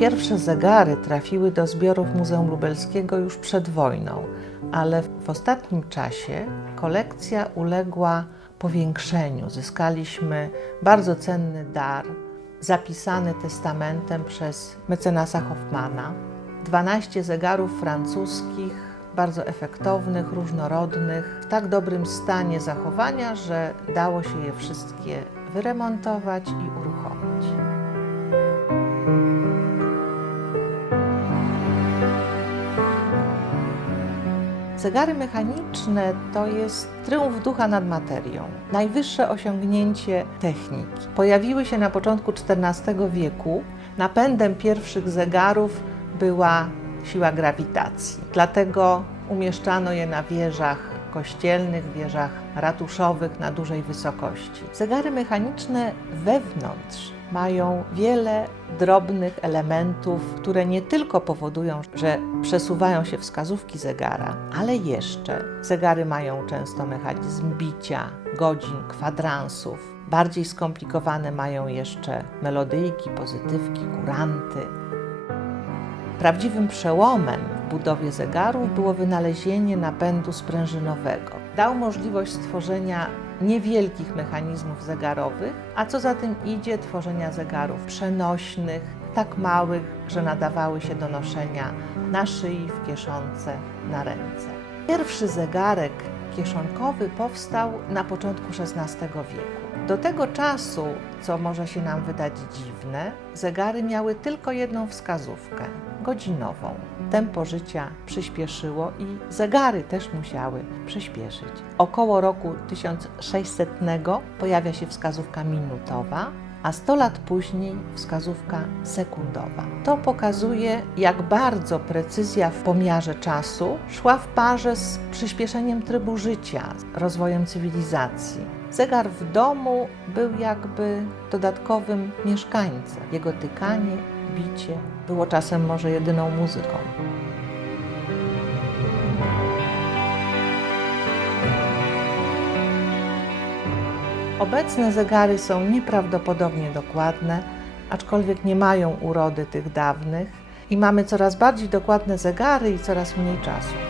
Pierwsze zegary trafiły do zbiorów Muzeum Lubelskiego już przed wojną, ale w ostatnim czasie kolekcja uległa powiększeniu. Zyskaliśmy bardzo cenny dar, zapisany testamentem przez mecenasa Hoffmana. 12 zegarów francuskich, bardzo efektownych, różnorodnych, w tak dobrym stanie zachowania, że dało się je wszystkie wyremontować i uruchomić. Zegary mechaniczne to jest triumf ducha nad materią, najwyższe osiągnięcie techniki. Pojawiły się na początku XIV wieku. Napędem pierwszych zegarów była siła grawitacji. Dlatego umieszczano je na wieżach kościelnych, wieżach ratuszowych na dużej wysokości. Zegary mechaniczne wewnątrz mają wiele drobnych elementów, które nie tylko powodują, że przesuwają się wskazówki zegara, ale jeszcze zegary mają często mechanizm bicia, godzin, kwadransów. Bardziej skomplikowane mają jeszcze melodyjki, pozytywki, kuranty. Prawdziwym przełomem w budowie zegarów było wynalezienie napędu sprężynowego. Dał możliwość stworzenia niewielkich mechanizmów zegarowych, a co za tym idzie, tworzenia zegarów przenośnych, tak małych, że nadawały się do noszenia na szyi, w kieszonce, na ręce. Pierwszy zegarek kieszonkowy powstał na początku XVI wieku. Do tego czasu, co może się nam wydać dziwne, zegary miały tylko jedną wskazówkę godzinową. Tempo życia przyspieszyło i zegary też musiały przyspieszyć. Około roku 1600 pojawia się wskazówka minutowa, a 100 lat później wskazówka sekundowa. To pokazuje, jak bardzo precyzja w pomiarze czasu szła w parze z przyspieszeniem trybu życia, rozwojem cywilizacji. Zegar w domu był jakby dodatkowym mieszkańcem. Jego tykanie, bicie było czasem może jedyną muzyką. Obecne zegary są nieprawdopodobnie dokładne, aczkolwiek nie mają urody tych dawnych i mamy coraz bardziej dokładne zegary i coraz mniej czasu.